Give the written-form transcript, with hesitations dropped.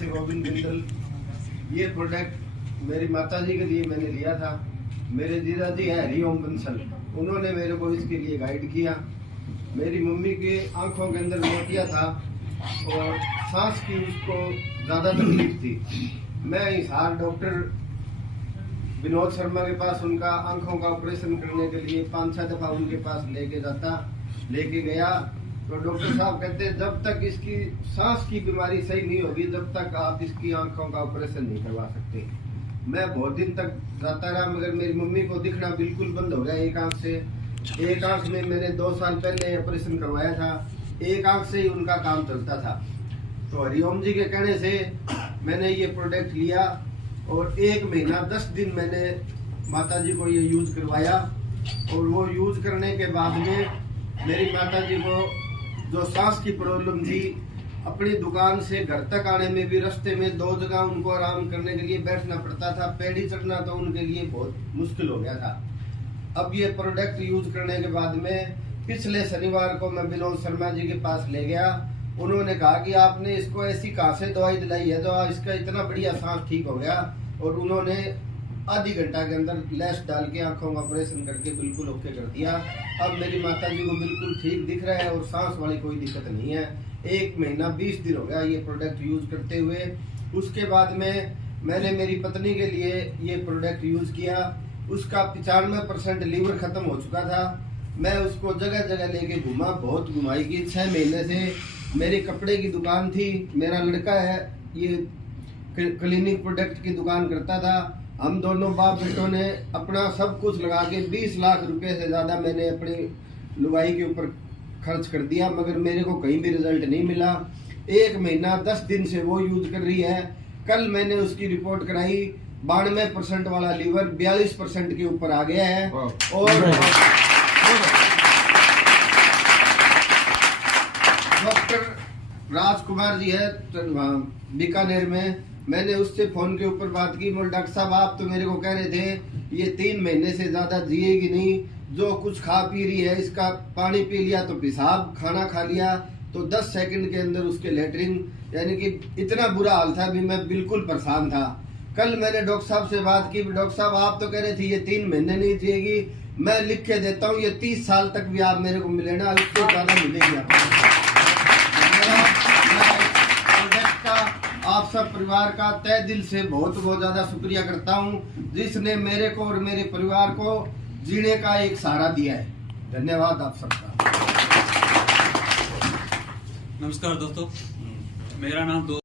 से गोविंद बिंदल। ये प्रोडक्ट मेरी माता जी के लिए मैंने लिया था। मेरे जीजा जी है हरिओम बंसल, उन्होंने मेरे को इसके लिए गाइड किया। मेरी मम्मी के आंखों के अंदर मोतिया था और सांस की उसको ज़्यादा तकलीफ थी। मैं हिसार डॉक्टर विनोद शर्मा के पास उनका आंखों का ऑपरेशन करने के लिए 5-6 दफ़ा उनके पास लेके गया तो डॉक्टर साहब कहते जब तक इसकी सांस की बीमारी सही नहीं होगी तब तक आप इसकी आंखों का ऑपरेशन नहीं करवा सकते। मैं बहुत दिन तक जाता रहा मगर मेरी मम्मी को दिखना बिल्कुल बंद हो गया एक आंख से। एक आंख में मैंने 2 साल पहले ऑपरेशन करवाया था, एक आंख से ही उनका काम चलता था। तो हरिओम जी के कहने से मैंने ये प्रोडक्ट लिया और 1 महीना 10 दिन मैंने माता जी को ये यूज करवाया। और वो यूज करने के बाद में मेरी माता जी को जो सांस की प्रॉब्लम थी, अपनी दुकान से घर तक आने में भी रास्ते में 2 जगह उनको आराम करने के लिए बैठना पड़ता था, पैड़ी चढ़ना तो उनके लिए बहुत मुश्किल हो गया था। अब ये प्रोडक्ट यूज करने के बाद में पिछले शनिवार को मैं विनोद शर्मा जी के पास ले गया। उन्होंने कहा कि आपने इसको ऐसी कहाँ से दवाई दिलाई है जो इसका इतना बढ़िया सांस ठीक हो गया। और उन्होंने आधी घंटा के अंदर लैस डाल के आंखों का ऑपरेशन करके बिल्कुल ओके कर दिया। अब मेरी माता जी को बिल्कुल ठीक दिख रहा है और सांस वाली कोई दिक्कत नहीं है। 1 महीना 20 दिन हो गया ये प्रोडक्ट यूज करते हुए। उसके बाद में मैंने मेरी पत्नी के लिए ये प्रोडक्ट यूज किया। उसका 95% लीवर खत्म हो चुका था। मैं उसको जगह जगह लेके घुमा, बहुत घुमाई की। 6 महीने से मेरी कपड़े की दुकान थी, मेरा लड़का है ये क्लिनिक प्रोडक्ट की दुकान करता था। हम दोनों बाप बेटों ने अपना सब कुछ लगा के 20 लाख रुपए से ज्यादा मैंने अपनी लुगाई के ऊपर खर्च कर दिया मगर मेरे को कहीं भी रिजल्ट नहीं मिला। 1 महीना 10 दिन से वो यूज कर रही है। कल मैंने उसकी रिपोर्ट कराई, 92% वाला लीवर 42% के ऊपर आ गया है। और डॉक्टर राजकुमार जी है बीकानेर में, मैंने उससे फोन के ऊपर बात की। बोल डॉक्टर साहब आप तो मेरे को कह रहे थे ये 3 महीने से ज्यादा जिएगी नहीं, जो कुछ खा पी रही है, इसका पानी पी लिया तो पेशाब, खाना खा लिया तो 10 सेकंड के अंदर उसके लेटरिन, यानी कि इतना बुरा हाल था। भी मैं बिल्कुल परेशान था। कल मैंने डॉक्टर साहब से बात की, डॉक्टर साहब आप तो कह रहे थे ये 3 महीने नहीं जिएगी, मैं लिख के देता हूँ ये 30 साल तक भी आप मेरे को मिले ना, उससे ज्यादा मिलेगी आपको। आप सब परिवार का तहे दिल से बहुत ज्यादा शुक्रिया करता हूँ जिसने मेरे को और मेरे परिवार को जीने का एक सहारा दिया है। धन्यवाद आप सबका। नमस्कार दोस्तों, मेरा नाम दोस्त